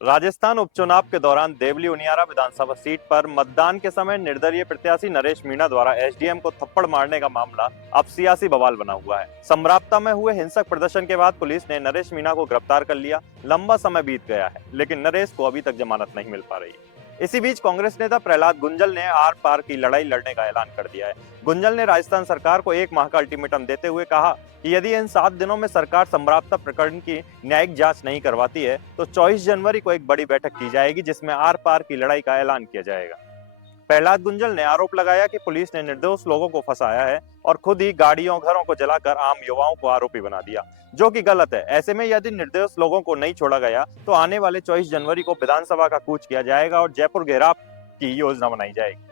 राजस्थान उपचुनाव के दौरान देवली उनियारा विधानसभा सीट पर मतदान के समय निर्दलीय प्रत्याशी नरेश मीणा द्वारा एसडीएम को थप्पड़ मारने का मामला अब सियासी बवाल बना हुआ है। समराप्ता में हुए हिंसक प्रदर्शन के बाद पुलिस ने नरेश मीणा को गिरफ्तार कर लिया। लंबा समय बीत गया है, लेकिन नरेश को अभी तक जमानत नहीं मिल पा रही है। इसी बीच कांग्रेस नेता प्रहलाद गुंजल ने आर पार की लड़ाई लड़ने का ऐलान कर दिया है। गुंजल ने राजस्थान सरकार को 1 माह का अल्टीमेटम देते हुए कहा कि यदि इन 7 दिनों में सरकार समराप्ता प्रकरण की न्यायिक जांच नहीं करवाती है तो 24 जनवरी को एक बड़ी बैठक की जाएगी, जिसमें आर पार की लड़ाई का ऐलान किया जाएगा। प्रहलाद गुंजल ने आरोप लगाया कि पुलिस ने निर्दोष लोगों को फंसाया है और खुद ही गाड़ियों घरों को जलाकर आम युवाओं को आरोपी बना दिया, जो कि गलत है। ऐसे में यदि निर्दोष लोगों को नहीं छोड़ा गया तो आने वाले 24 जनवरी को विधानसभा का कूच किया जाएगा और जयपुर घेराव की योजना बनाई जाएगी।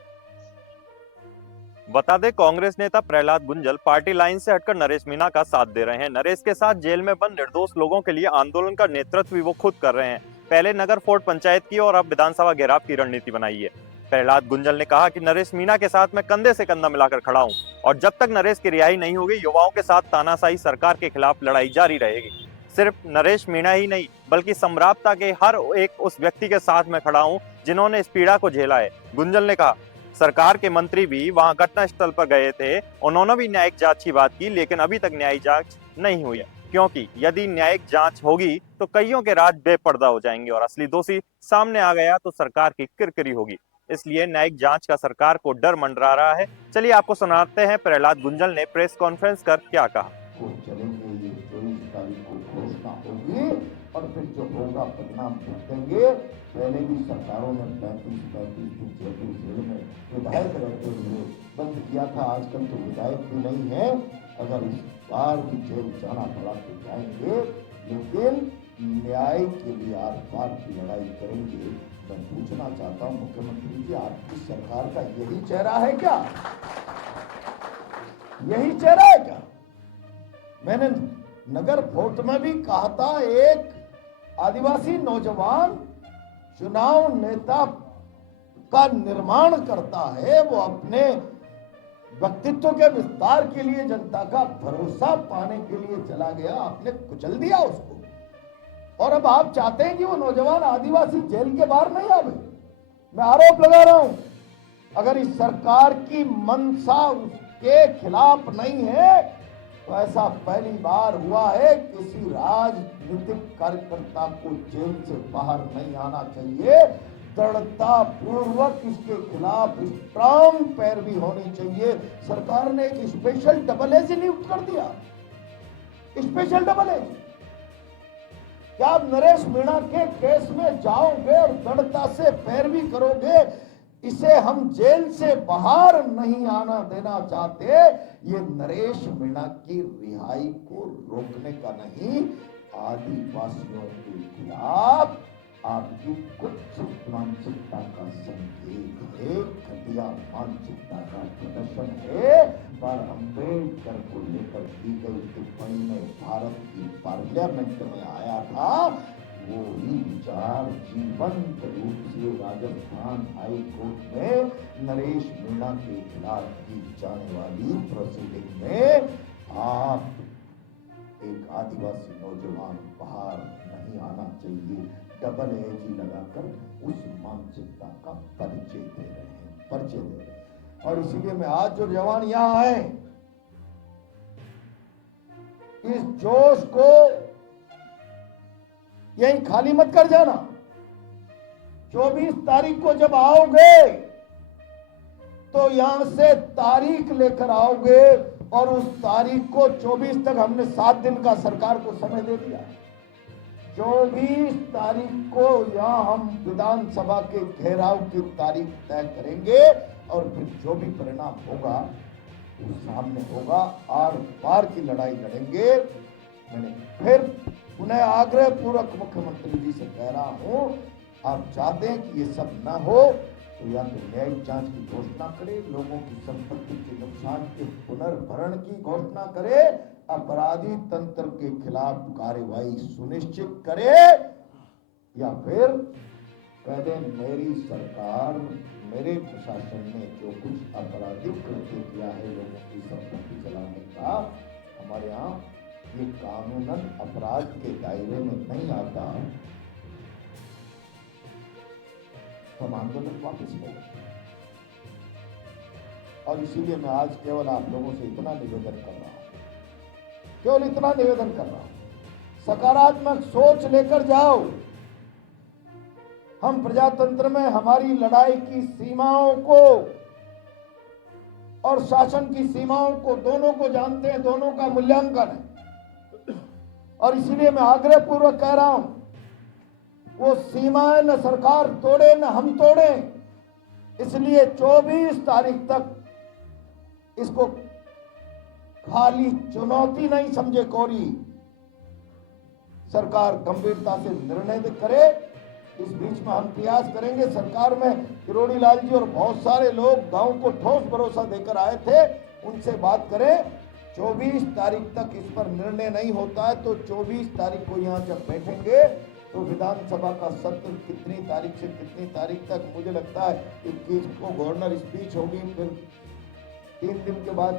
बता दें, कांग्रेस नेता प्रहलाद गुंजल पार्टी लाइन से हटकर नरेश मीणा का साथ दे रहे हैं। नरेश के साथ जेल में बंद निर्दोष लोगों के लिए आंदोलन का नेतृत्व भी वो खुद कर रहे हैं। पहले नगर फोर्ट पंचायत की और अब विधानसभा घेराव की रणनीति बनाई है। प्रहलाद गुंजल ने कहा कि नरेश मीणा के साथ मैं कंधे से कंधा मिलाकर खड़ा हूं और जब तक नरेश की रिहाई नहीं होगी, युवाओं के साथ तानाशाही सरकार के खिलाफ लड़ाई जारी रहेगी। सिर्फ नरेश मीणा ही नहीं, बल्कि समराप्ता के हर एक उस व्यक्ति के साथ में खड़ा हूं जिन्होंने इस पीड़ा को झेला है। गुंजल ने कहा, सरकार के मंत्री भी वहां घटना स्थल पर गए थे, उन्होंने भी न्यायिक जांच की बात की, लेकिन अभी तक न्यायिक जांच नहीं हुई, क्योंकि यदि न्यायिक जांच होगी तो कईयों के राज बेपर्दा हो जाएंगे और असली दोषी सामने आ गया तो सरकार की किरकिरी होगी। इसलिए न्यायिक जांच का सरकार को डर मंडरा रहा है। चलिए आपको सुनाते हैं प्रहलाद गुंजल ने प्रेस कॉन्फ्रेंस कर क्या कहा। को चलेंगे, ये 24 तारीख को घोषणा होगी और फिर जो होगा परिणाम भुगतेंगे। पहले भी सरकारों ने 35-35 दिन जयपुर जेल में विधायक रहते हुए बंद किया था, आजकल तो विधायक भी नहीं है। अगर इस बार भी जेल जाना पड़ा तो जाएंगे, लेकिन न्याय के लिए आर पार की लड़ाई करेंगे। मैं पूछना चाहता हूँ मुख्यमंत्री जी, आपकी सरकार का यही चेहरा है क्या? यही चेहरा है क्या? मैंने नगर फोर्ट में भी कहा था, एक आदिवासी नौजवान चुनाव नेता का निर्माण करता है, वो अपने व्यक्तित्व के विस्तार के लिए जनता का भरोसा पाने के लिए चला गया, आपने कुचल दिया उसको। और अब आप चाहते हैं कि वो नौजवान आदिवासी जेल के बाहर नहीं आवे। मैं आरोप लगा रहा हूं, अगर इस सरकार की मंशा उसके खिलाफ नहीं है तो ऐसा पहली बार हुआ है। किसी राजनीतिक कार्यकर्ता को जेल से बाहर नहीं आना चाहिए। दृढ़ता पूर्वक इसके खिलाफ स्ट्रांग पैरवी होनी चाहिए। सरकार ने एक स्पेशल डबल एज नियुक्त कर दिया, स्पेशल डबल एज। क्या आप नरेश मीणा के केस में जाओगे और दृढ़ता से पैरवी करोगे? इसे हम जेल से बाहर नहीं आना देना चाहते। ये नरेश मीणा की रिहाई को रोकने का नहीं, आदिवासियों के खिलाफ आपकी कुछ मानसिकता का संकेत है, घटिया मानसिकता का प्रदर्शन है। पर अम्बेडकर को लेकर की गई टिप्पणी में भारत की पार्लियामेंट में आया था, वो ही विचार जीवंत रूप से राजस्थान हाई कोर्ट में नरेश मीणा के खिलाफ की जाने वाली प्रोसीडिंग में आप एक आदिवासी नौजवान बाहर नहीं आना चाहिए, डबल एजी लगाकर उस मानसिकता का परिचय दे रहे हैं, परिचय दे रहे हैं। और इसीलिए मैं आज जो जवान यहां आए, इस जोश को यही खाली मत कर जाना। 24 तारीख को जब आओगे तो यहां से तारीख लेकर आओगे और उस तारीख को 24 तक हमने 7 दिन का सरकार को समय दे दिया। 24 तारीख को यहां हम विधानसभा के घेराव की तारीख तय करेंगे और फिर जो भी परिणाम होगा वो सामने होगा। आर पार की लड़ाई लड़ेंगे। मैंने फिर उन्हें आग्रह पूर्वक मुख्यमंत्री जी से कह रहा हूं, आप चाहते हैं कि ये सब ना हो तो या तो न्यायिक जांच की घोषणा करे, लोगों की संपत्ति के नुकसान के पुनर्भरण की घोषणा करे, अपराधी तंत्र के खिलाफ कार्रवाई सुनिश्चित करे, या फिर कह दें मेरी सरकार, मेरे प्रशासन ने जो कुछ आपराधिक कृत्य किया है लोगों की संपत्ति जलाने का, हमारे यहाँ ये कानूनन अपराध के दायरे में नहीं आता। हम आंदोलन वापस ले लें। और इसीलिए मैं आज केवल आप लोगों से इतना निवेदन कर रहा हूं, केवल इतना निवेदन कर रहा हूं, सकारात्मक सोच लेकर जाओ। हम प्रजातंत्र में हमारी लड़ाई की सीमाओं को और शासन की सीमाओं को दोनों को जानते हैं, दोनों का मूल्यांकन है। और इसीलिए मैं आग्रह पूर्वक कह रहा हूं, वो सीमाएं न सरकार तोड़े न हम तोड़े। इसलिए 24 तारीख तक इसको खाली चुनौती नहीं समझे कोरी, सरकार गंभीरता से निर्णय करे। इस बीच में हम प्रयास करेंगे। सरकार में किरोड़ी लाल जी और बहुत सारे लोग गांव को ठोस भरोसा देकर आए थे, उनसे बात करें। 24 तारीख तक इस पर निर्णय नहीं होता है तो 24 तारीख को यहाँ जब बैठेंगे तो विधानसभा का सत्र कितनी तारीख से कितनी तारीख तक, मुझे लगता है 21 को गवर्नर स्पीच होगी, फिर 3 दिन के बाद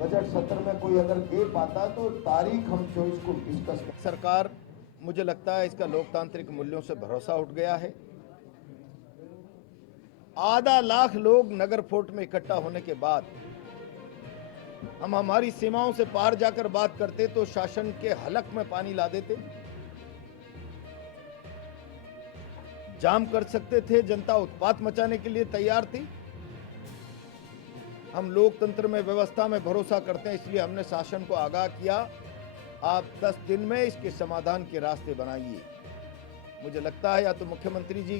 बजट सत्र में कोई अगर गेप आता है तो तारीख हम 24 को डिस्कस करें। सरकार, मुझे लगता है इसका लोकतांत्रिक मूल्यों से भरोसा उठ गया है। आधा लाख लोग नगर फोर्ट में इकट्ठा होने के बाद हम हमारी सीमाओं से पार जाकर बात करते तो शासन के हलक में पानी ला देते, जाम कर सकते थे, जनता उत्पात मचाने के लिए तैयार थी। हम लोकतंत्र में, व्यवस्था में भरोसा करते हैं, इसलिए हमने शासन को आगाह किया, आप 10 दिन में इसके समाधान के रास्ते बनाइए। मुझे लगता है या तो मुख्यमंत्री जी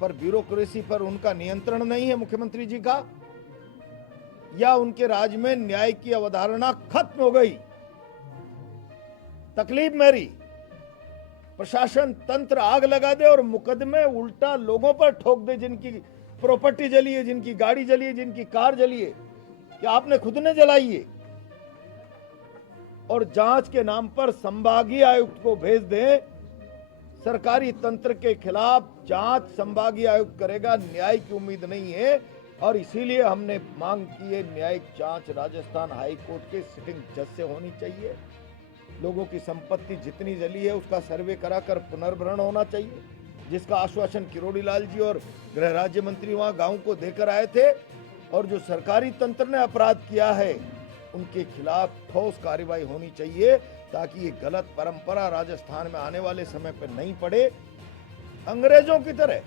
पर, ब्यूरोक्रेसी पर उनका नियंत्रण नहीं है मुख्यमंत्री जी का, या उनके राज में न्याय की अवधारणा खत्म हो गई। तकलीफ मेरी, प्रशासन तंत्र आग लगा दे और मुकदमे उल्टा लोगों पर ठोक दे, जिनकी प्रॉपर्टी जली है, जिनकी गाड़ी जली है, जिनकी कार जली है, कि आपने खुद ने जलाई है, और जांच के नाम पर संभागीय आयुक्त को भेज दें। सरकारी तंत्र के खिलाफ जांच संभागीय आयुक्त करेगा, न्याय की उम्मीद नहीं है। और इसीलिए हमने मांग की है, न्यायिक जांच राजस्थान हाई कोर्ट के सिटिंग जज से होनी चाहिए। लोगों की संपत्ति जितनी जली है उसका सर्वे कराकर पुनर्भरण होना चाहिए, जिसका आश्वासन किरोड़ी लाल जी और गृह राज्य मंत्री वहां गांव को देकर आए थे। और जो सरकारी तंत्र ने अपराध किया है उनके खिलाफ ठोस कार्रवाई होनी चाहिए, ताकि ये गलत परंपरा राजस्थान में आने वाले समय पर नहीं पड़े। अंग्रेजों की तरह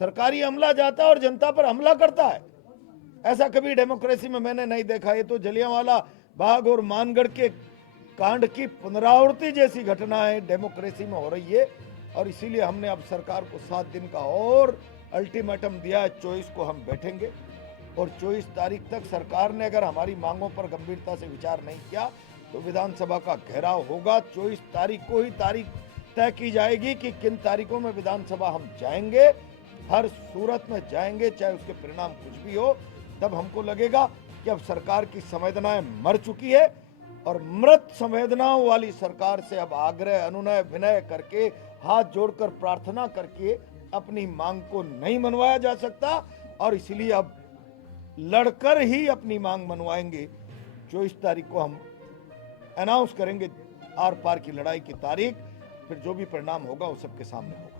सरकारी अमला जाता है और जनता पर हमला करता है, ऐसा कभी डेमोक्रेसी में मैंने नहीं देखा। ये तो जलियांवाला बाग और मानगढ़ के कांड की पुनरावृत्ति जैसी घटनाएं डेमोक्रेसी में हो रही है। और इसीलिए हमने अब सरकार को 7 दिन का और अल्टीमेटम दिया है। 24 को हम बैठेंगे और 24 तारीख तक सरकार ने अगर हमारी मांगों पर गंभीरता से विचार नहीं किया तो विधानसभा का घेराव होगा। 24 तारीख को ही तारीख तय की जाएगी कि किन तारीखों में विधानसभा हम जाएंगे। हर सूरत में जाएंगे, चाहे उसके परिणाम कुछ भी हो। तब हमको लगेगा कि अब सरकार की संवेदनाएं मर चुकी है, और मृत संवेदनाओं वाली सरकार से अब आग्रह, अनुनय, विनय करके, हाथ जोड़कर प्रार्थना करके अपनी मांग को नहीं मनवाया जा सकता। और इसलिए अब लड़कर ही अपनी मांग मनवाएंगे। 24 तारीख को हम अनाउंस करेंगे आर पार की लड़ाई की तारीख, फिर जो भी परिणाम होगा वो सबके सामने होगा।